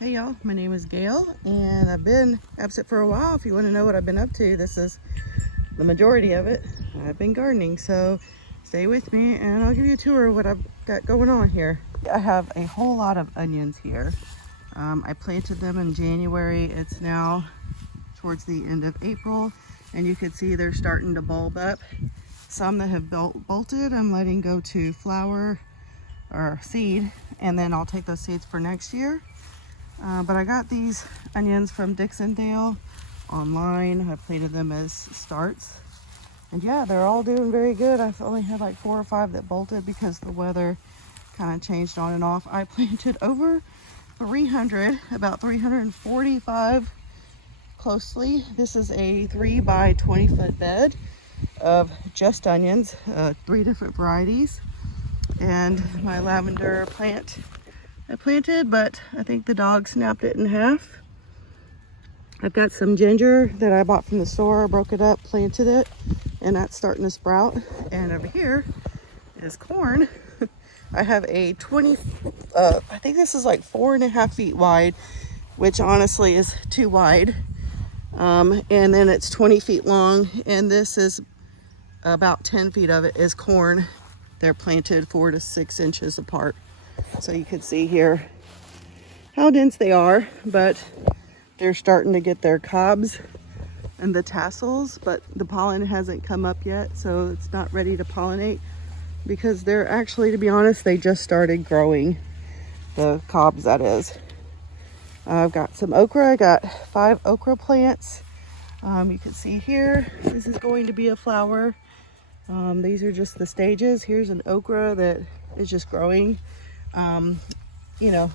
Hey y'all, my name is Gail and I've been absent for a while. If you want to know what I've been up to, this is the majority of it. I've been gardening, so stay with me and I'll give you a tour of what I've got going on here. I have a whole lot of onions here. I planted them in January. It's now towards the end of April and you can see they're starting to bulb up. Some that have bolted, I'm letting go to flower or seed, and then I'll take those seeds for next year. But I got these onions from Dixondale online. I planted them as starts. And yeah, they're all doing very good. I've only had like 4 or 5 that bolted because the weather kind of changed on and off. I planted over 300, about 345 closely. This is a 3 by 20 foot bed of just onions, 3 different varieties. And my lavender plant I planted, but I think the dog snapped it in half. I've got some ginger that I bought from the store, broke it up, planted it, and that's starting to sprout. And over here is corn. I have a 20, I think this is like 4.5 feet wide, which honestly is too wide. And then it's 20 feet long, and this is about 10 feet of it is corn. They're planted 4 to 6 inches apart. So you can see here how dense they are, but they're starting to get their cobs and the tassels, but the pollen hasn't come up yet, so it's not ready to pollinate because they're actually, to be honest, they just started growing, the cobs that is. I've got some okra. I got 5 okra plants. You can see here, this is going to be a flower. These are just the stages. Here's an okra that is just growing. You know,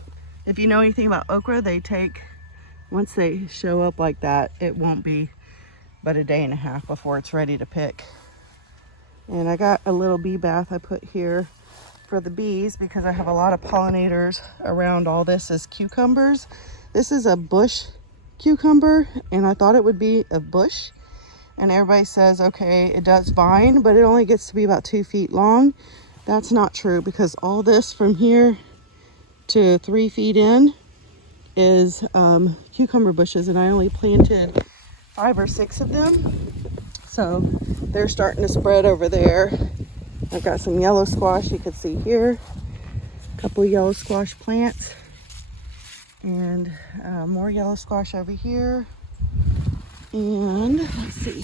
if you know anything about okra, they take, once they show up like that, it won't be but a day and a half before it's ready to pick. And I got a little bee bath I put here for the bees because I have a lot of pollinators around. All this is cucumbers. This is a bush cucumber, and I thought it would be a bush. And everybody says, okay, it does vine, but it only gets to be about 2 feet long. That's not true because all this from here to 3 feet in is cucumber bushes, and I only planted 5 or 6 of them. So they're starting to spread over there. I've got some yellow squash you can see here, a couple yellow squash plants, and more yellow squash over here. And let's see,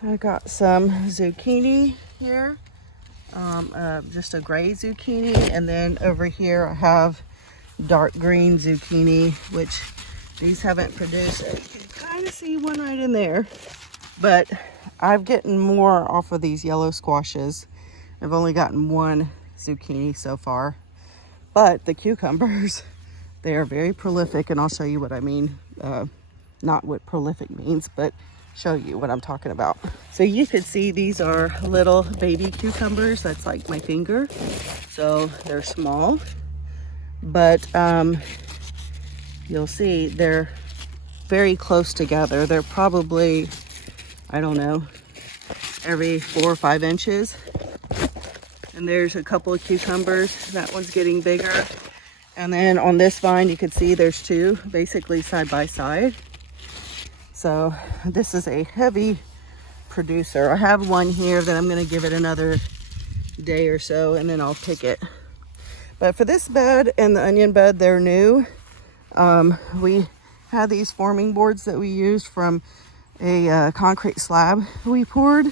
I got some zucchini here, just a gray zucchini, and then over here I have dark green zucchini, which these haven't produced. You can kind of see one right in there, but I've gotten more off of these yellow squashes. I've only gotten 1 zucchini so far, but the cucumbers, they are very prolific, and I'll show you what I mean. Not what prolific means, but show you what I'm talking about. So you could see these are little baby cucumbers. That's like my finger. So they're small, but you'll see they're very close together. They're probably, I don't know, every 4 or 5 inches. And there's a couple of cucumbers. That one's getting bigger. And then on this vine, you can see there's 2 basically side by side. So this is a heavy producer. I have one here that I'm going to give it another day or so, and then I'll pick it. But for this bed and the onion bed, they're new. We had these forming boards that we used from a concrete slab we poured,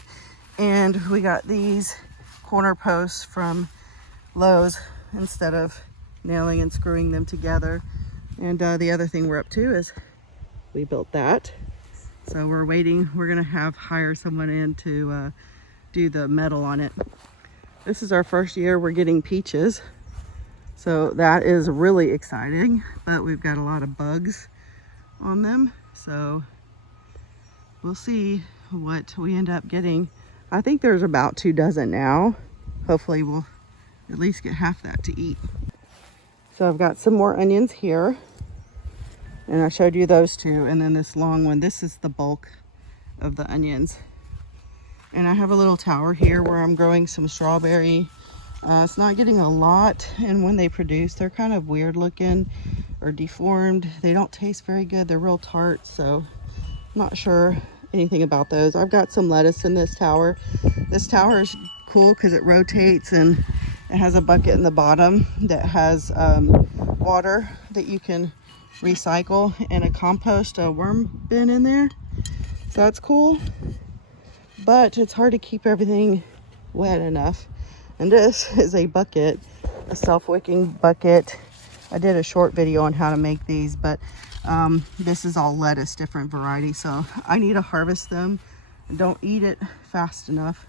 and we got these corner posts from Lowe's instead of nailing and screwing them together. And the other thing we're up to is we built that. So we're waiting. We're gonna hire someone in to do the metal on it. This is our first year we're getting peaches, so that is really exciting, but we've got a lot of bugs on them, so we'll see what we end up getting. I think there's about 2 dozen now. Hopefully we'll at least get half that to eat. So I've got some more onions here, and I showed you those 2, and then this long one. This is the bulk of the onions. And I have a little tower here where I'm growing some strawberry It's not getting a lot, and when they produce, they're kind of weird looking or deformed. They don't taste very good. They're real tart, so I'm not sure anything about those. I've got some lettuce in this tower. This tower is cool because it rotates, and it has a bucket in the bottom that has water that you can recycle, and a compost, a worm bin in there. So that's cool, but it's hard to keep everything wet enough. And this is a bucket, a self-wicking bucket. I did a short video on how to make these, but this is all lettuce, different varieties. So I need to harvest them. Don't eat it fast enough.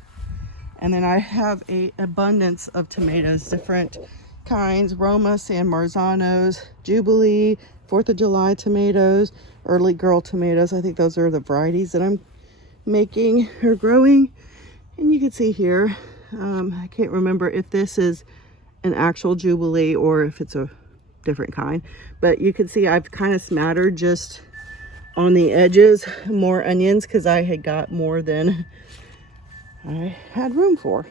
And then I have an abundance of tomatoes, different kinds, Roma, San Marzanos, Jubilee, 4th of July tomatoes, early girl tomatoes. I think those are the varieties that I'm making or growing. And you can see here, I can't remember if this is an actual Jubilee or if it's a different kind, but you can see I've kind of smattered just on the edges more onions because I had got more than I had room for.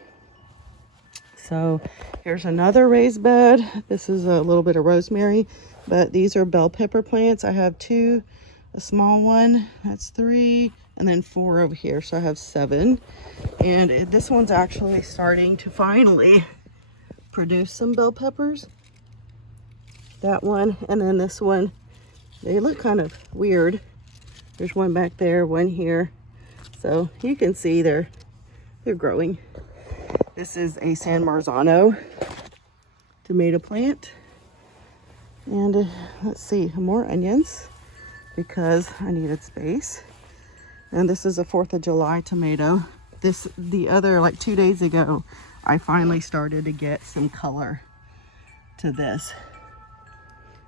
So here's another raised bed. This is a little bit of rosemary, but these are bell pepper plants. I have 2, a small one, that's 3, and then 4 over here, so I have 7. And this one's actually starting to finally produce some bell peppers. That one, and then this one, they look kind of weird. There's one back there, one here. So you can see they're growing. This is a San Marzano tomato plant. And let's see, more onions because I needed space. And this is a 4th of July tomato. The other, like 2 days ago, I finally started to get some color to this.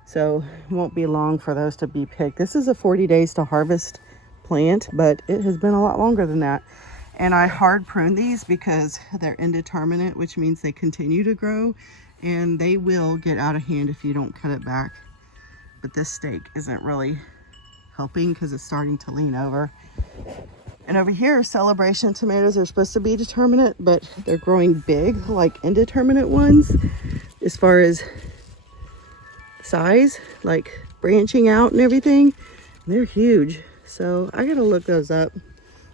So it won't be long for those to be picked. This is a 40 days to harvest plant, but it has been a lot longer than that. And I hard prune these because they're indeterminate, which means they continue to grow and they will get out of hand if you don't cut it back. But this stake isn't really helping because it's starting to lean over. And over here, celebration tomatoes are supposed to be determinate, but they're growing big like indeterminate ones as far as size, like branching out and everything. They're huge. So I gotta look those up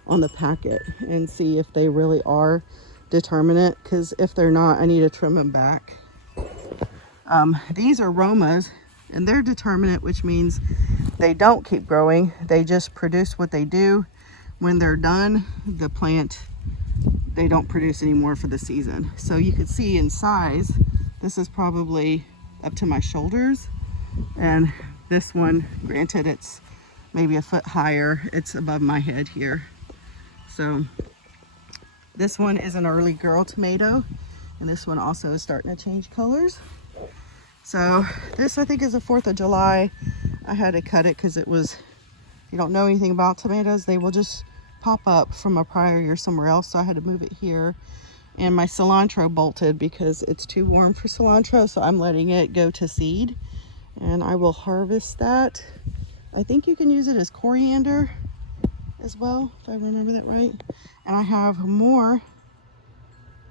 on the packet and see if they really are determinate, because if they're not, I need to trim them back. These are Romas, and they're determinate, which means they don't keep growing. They just produce what they do. When they're done, the plant, they don't produce anymore for the season. So you can see in size, this is probably up to my shoulders. And this one, granted, it's maybe a foot higher. It's above my head here. So this one is an early girl tomato. And this one also is starting to change colors. So this, I think, is a 4th of July. I had to cut it because it was, if you don't know anything about tomatoes, they will just pop up from a prior year somewhere else. So I had to move it here. And my cilantro bolted because it's too warm for cilantro. So I'm letting it go to seed. And I will harvest that. I think you can use it as coriander as well, if I remember that right. And I have more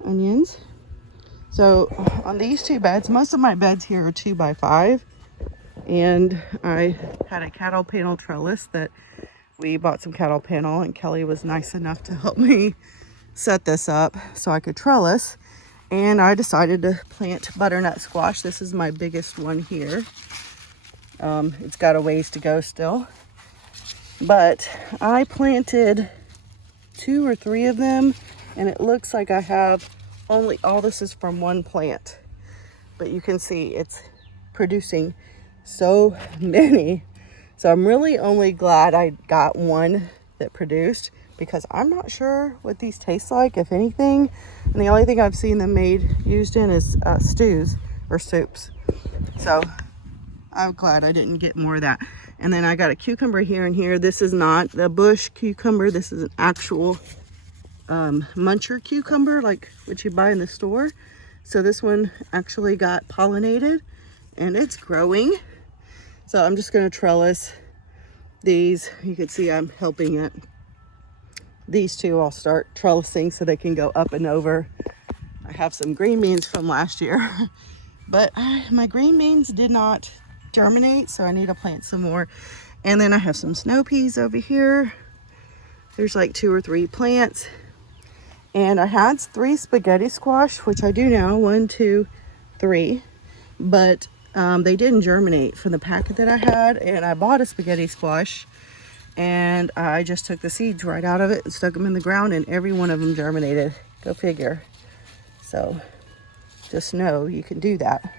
onions. So on these 2 beds, most of my beds here are 2x5. And I had a cattle panel trellis that we bought some cattle panel, and Kelly was nice enough to help me set this up so I could trellis. And I decided to plant butternut squash. This is my biggest one here. It's got a ways to go still. But I planted 2 or 3 of them, and it looks like I have only, all this is from one plant. But you can see it's producing so many. So I'm really only glad I got one that produced, because I'm not sure what these taste like, if anything. And the only thing I've seen them used in is stews or soups. So I'm glad I didn't get more of that. And then I got a cucumber here and here. This is not the bush cucumber. This is an actual muncher cucumber, like what you buy in the store. So this one actually got pollinated and it's growing. So I'm just going to trellis these. You can see I'm helping it. These 2 I'll start trellising so they can go up and over I have some green beans from last year, but my green beans did not germinate, so I need to plant some more. And then I have some snow peas over here. There's like 2 or 3 plants. And I had 3 spaghetti squash, which I do now, 1, 2, 3. But they didn't germinate from the packet that I had. And I bought a spaghetti squash, and I just took the seeds right out of it and stuck them in the ground, and every one of them germinated. Go figure. So just know you can do that.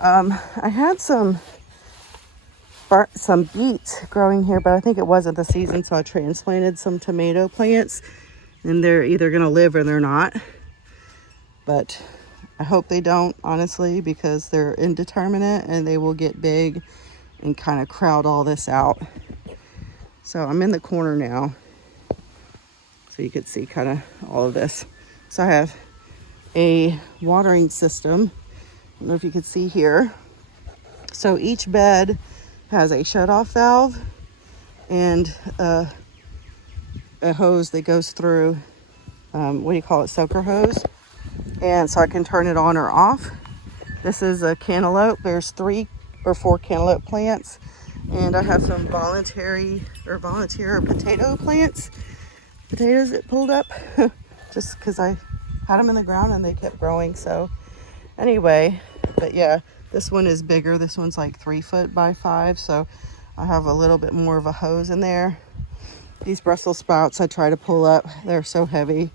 I had some beets growing here, but I think it wasn't the season, so I transplanted some tomato plants, and they're either gonna live or they're not. But I hope they don't, honestly, because they're indeterminate and they will get big and kind of crowd all this out. So I'm in the corner now, so you could see kind of all of this. So I have a watering system. I don't know if you can see here. So each bed has a shut-off valve and a hose that goes through, what do you call it, soaker hose. And so I can turn it on or off. This is a cantaloupe. There's 3 or 4 cantaloupe plants. And I have some volunteer potato plants. Potatoes that pulled up just because I had them in the ground and they kept growing. So anyway, but yeah, this one is bigger. This one's like 3 foot by 5. So I have a little bit more of a hose in there. These Brussels sprouts I try to pull up. They're so heavy.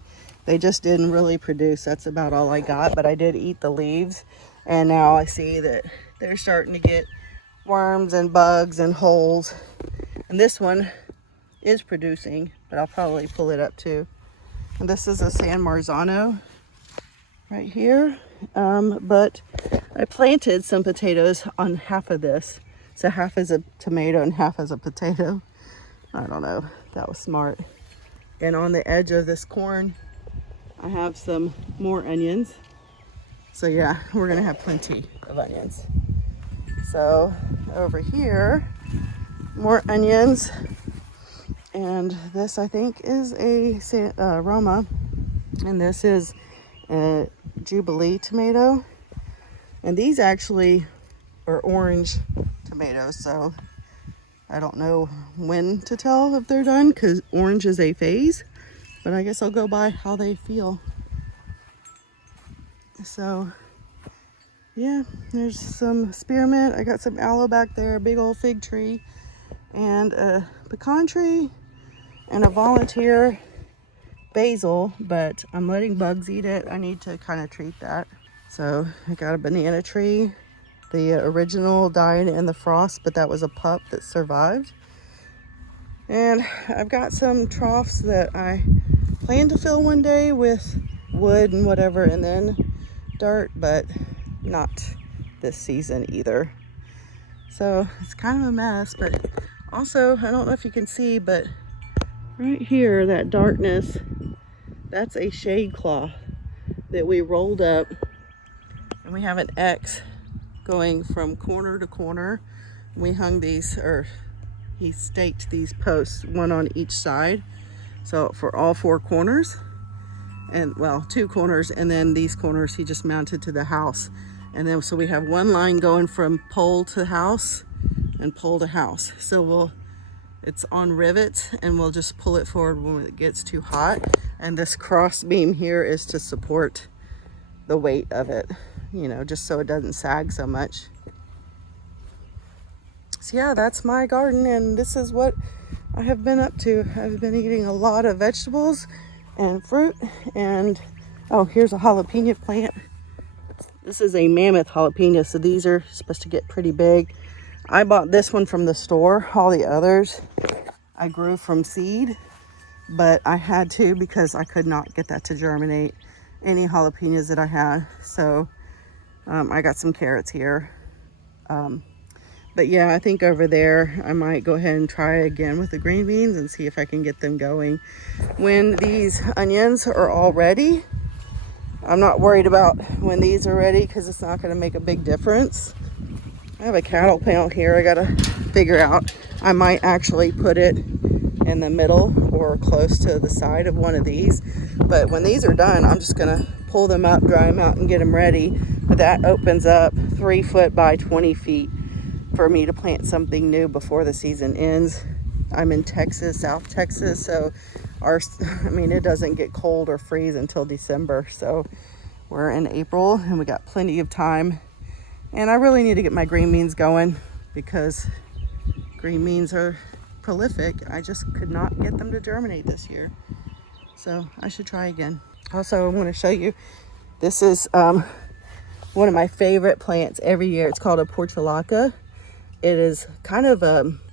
They just didn't really produce. That's about all I got. But I did eat the leaves. And now I see that they're starting to get worms and bugs and holes. And this one is producing, but I'll probably pull it up too. And this is a San Marzano right here. But I planted some potatoes on half of this. So half is a tomato and half is a potato. I don't know. That was smart. And on the edge of this corn, I have some more onions. So yeah, we're gonna have plenty of onions. So over here, more onions. And this, I think, is a Roma. And this is a Jubilee tomato. And these actually are orange tomatoes. So I don't know when to tell if they're done, because orange is a phase. But I guess I'll go by how they feel. So yeah, there's some spearmint. I got some aloe back there, a big old fig tree, and a pecan tree, and a volunteer basil, but I'm letting bugs eat it. I need to kind of treat that. So I got a banana tree. The original died in the frost, but that was a pup that survived. And I've got some troughs that I plan to fill one day with wood and whatever, and then dirt, but not this season either. So it's kind of a mess. But also, I don't know if you can see, but right here, that darkness, that's a shade cloth that we rolled up, and we have an X going from corner to corner. We hung these, or he staked these posts, one on each side, so for all 4 corners, and well, 2 corners, and then these corners he just mounted to the house. And then so we have one line going from pole to house and pole to house. So it's on rivets, and we'll just pull it forward when it gets too hot. And this cross beam here is to support the weight of it, you know, just so it doesn't sag so much. So yeah, that's my garden, and this is what I have been up to. I've been eating a lot of vegetables and fruit, and oh, here's a jalapeno plant. This is a mammoth jalapeno, so these are supposed to get pretty big. I bought this one from the store. All the others I grew from seed, but I had to because I could not get that to germinate, any jalapenos that I had. So I got some carrots here. But yeah, I think over there I might go ahead and try again with the green beans and see if I can get them going. When these onions are all ready, I'm not worried about when these are ready, because it's not going to make a big difference. I have a cattle panel here I gotta figure out. I might actually put it in the middle or close to the side of one of these. But when these are done, I'm just gonna pull them up, dry them out, and get them ready. But that opens up 3 foot by 20 feet for me to plant something new before the season ends. I'm in Texas, South Texas, so it doesn't get cold or freeze until December. So we're in April and we got plenty of time. And I really need to get my green beans going because green beans are prolific. I just could not get them to germinate this year. So I should try again. Also, I want to show you, this is one of my favorite plants every year. It's called a portulaca. It is kind of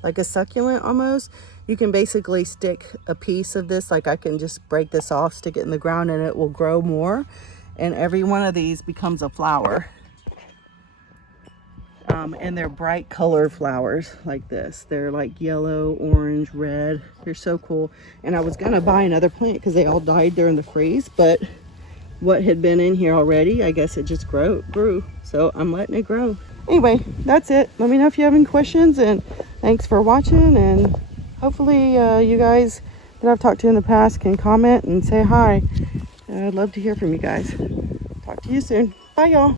like a succulent almost. You can basically stick a piece of this, like I can just break this off, stick it in the ground, and it will grow more. And every one of these becomes a flower. And they're bright colored flowers like this. They're like yellow, orange, red. They're so cool. And I was gonna buy another plant because they all died during the freeze, but what had been in here already, I guess it just grew. So I'm letting it grow. Anyway, that's it. Let me know if you have any questions, and thanks for watching. And hopefully you guys that I've talked to in the past can comment and say hi. I'd love to hear from you guys. Talk to you soon. Bye, y'all.